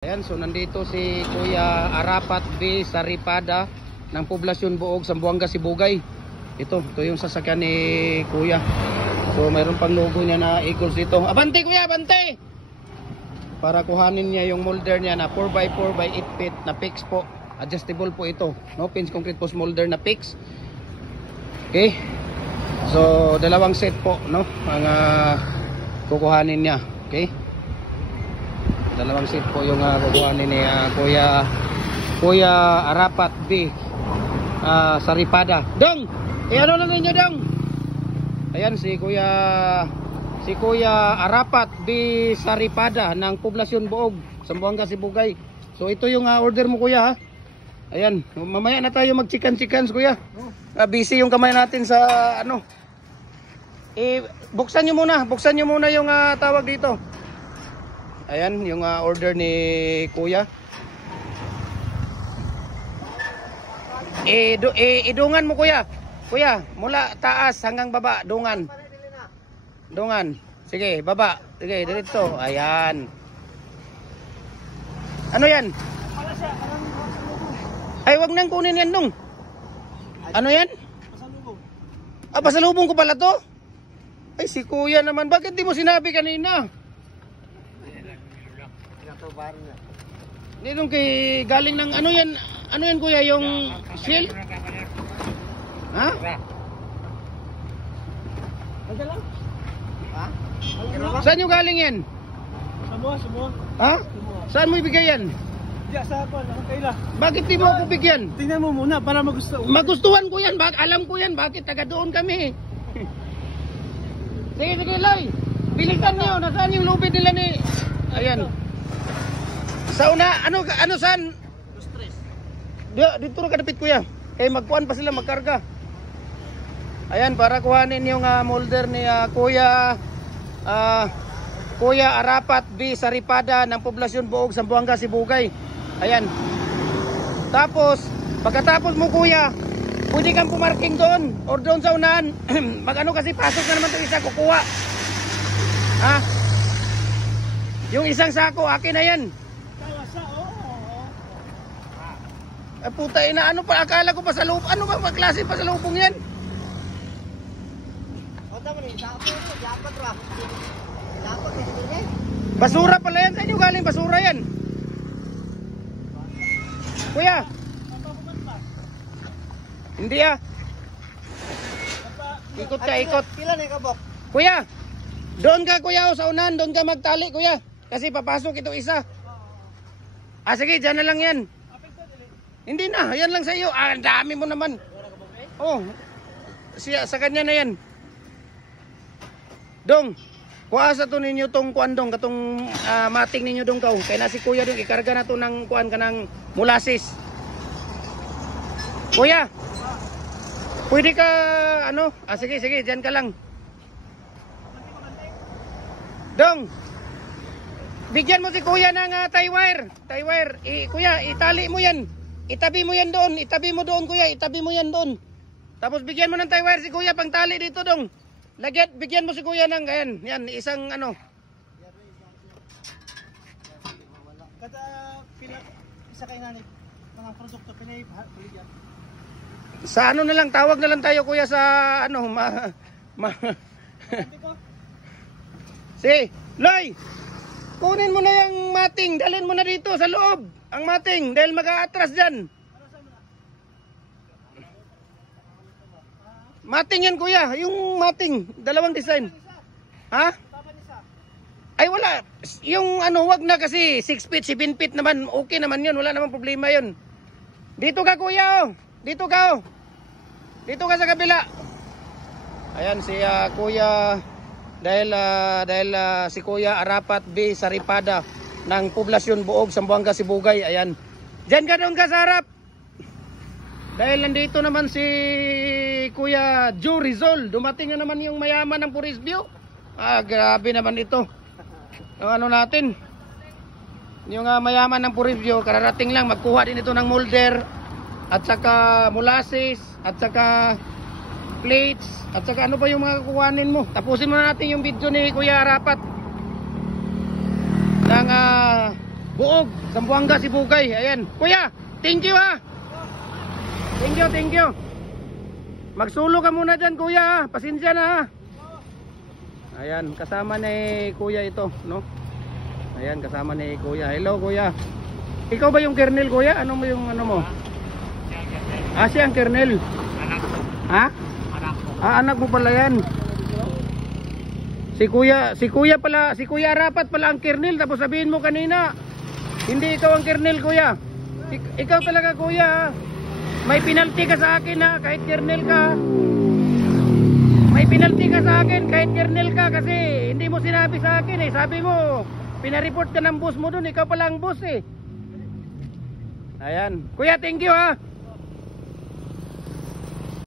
Ayan, so nandito si Kuya Arapat B. Saripada ng Poblasyon Buog, Zamboanga, Sibugay. Ito yung sasakyan ni Kuya. So mayroon pang logo niya na Eagles dito. Abante Kuya, abante! Para kuhanin niya yung molder niya na 4x4 by 8 feet na fix po. Adjustable po ito. No pins concrete post molder na fix. Okay. So dalawang set po, no? Ang kukuhanin niya. Okay. Dalawang set po yung kukuhanin ni Kuya Arapat B. Saripada. Dong! Ano na ninyo, Dong? Ayan si Kuya Arapat B. Saripada ng Poblasyon Buog, Zamboanga, Sibugay. So ito yung order mo, Kuya, ha? Ayan, mamaya na tayo mag-chicken-chickens, Kuya. Busy yung kamay natin sa ano. Buksan nyo muna yung tawag dito. Ayan yung order ni Kuya. Idungan mo, Kuya. Kuya, mula taas hanggang baba, dungan. Sige, baba. Sige, dito. Ayan. Ano yan? Ay, wag nang kunin yan, Dong. Ano yan? Pasalubong. Pasalubong ko pala to? Ay, si Kuya naman. Bakit di mo sinabi kanina? Hindi nung kay galing ng ano yan Kuya, yung seal? Ha? Saan yung galing yan? Samoa. Ha? Saan mo ibigay yan? Diya sa ako, nakakaila. Bakit di mo ako bigyan? Tingnan mo muna para magustuhan. Magustuhan ko yan, alam ko yan, bakit taga doon kami? Sige, Loy. Bilisan niyo, nasaan yung lubid nila ni... Ayan. Sa una, ano saan? Stress. Dito na kadapit, Kuya. Magkuhan pa sila, magkarga. Ayan, para kuhanin yung molder ni Kuya Arapat B. Saripada ng Poblasyon Buog, Zamboanga, Sibugay. Ayan. Tapos, pagkatapos mo, Kuya, pwede kang pumarking doon or doon sa unahan. Mag-ano kasi, pasok na naman itong isa, kukuha. Ha? Yung isang sako, akin na yan. Puta ina, ano pa? Akala ko pa sa loob. Ano ba klase pa sa lubong yan? Basura pala yan. Saan yung galing basura yan? Kuya? Hindi Ikot ka, ikot. Pila na ikabok? Kuya, doon ka, Kuya, sa unahan. Doon ka magtali, Kuya. Kasi papasok ito isa. Sige, dyan na lang yan. Hindi na, yan lang sa iyo. Ang dami mo naman. Oh, sa kanya na yan. Dong, kuha sa to ninyo tong kuan dong, katong mating ninyo dong kaw. Kaya na si Kuya dong, ikarga na to ng kuan ka ng molasses. Kuya, pwede ka, ano? Sige, dyan ka lang. Dong, bigyan mo si Kuya ng tie wire. Kuya, itali mo yan. Itabi mo yan doon. Itabi mo doon, Kuya. Itabi mo yan doon. Tapos bigyan mo ng tie wire si Kuya pang tali dito, Dong. Bigyan mo si Kuya ng ganyan. Yan, isang ano. Kada isa kay nani mga produkto pinay-baligyan. Sa ano na lang, tawag na lang tayo, Kuya, sa ano, Si, Loy, kunin mo na yung mating. Dalhin mo na dito sa loob. Ang mating, dahil mag-aatras dyan. Mating yan, Kuya. Yung mating, dalawang design. Ha? Ay, wala. Yung ano, wag na kasi 6 feet, 7 feet naman. Okay naman yun. Wala naman problema yun. Dito ka, Kuya. Dito ka. Dito ka sa kabila. Ayan si Kuya. Dahil si Kuya Arapat B. Saripada ng Poblasyon Buog, Zamboanga, Sibugay. Ayan. Diyan ka doon ka sa harap. Dahil nandito naman si Kuya Joe Rizal. Dumating na naman yung mayaman ng Forest View. Grabe naman ito. Yung ano natin. Yung mayaman ng Forest View, kararating lang. Magkuha din ito ng molder. At saka molasses. At saka plates. At saka ano pa yung mga kukuhanin mo. Tapusin muna natin yung video ni Kuya Arapat ng Buog, Zamboanga, Sibugay. Ayan. Kuya, thank you ha. Thank you. Magsulo ka muna dyan kuya ha. Pasensya na ha. Ayan, kasama ni kuya ito, no? Ayan, kasama ni kuya. Hello kuya. Ikaw ba yung kernel kuya? Ano mo yung ano mo? Ah, siya ang kernel. Anak ko. Ha? Anak ko. Ah, anak mo pala yan. Si kuya pala, si kuya Arapat pala ang kernel. Tapos sabihin mo kanina, hindi ikaw ang kernel kuya. Ikaw talaga kuya ha. May penalty ka sa akin ha, kahit kernel ka. May penalty ka sa akin kahit kernel ka kasi hindi mo sinabi sa akin eh. Sabi mo, pinareport ka ng boss mo dun, ikaw pala ang boss eh. Ayan. Kuya, thank you ha.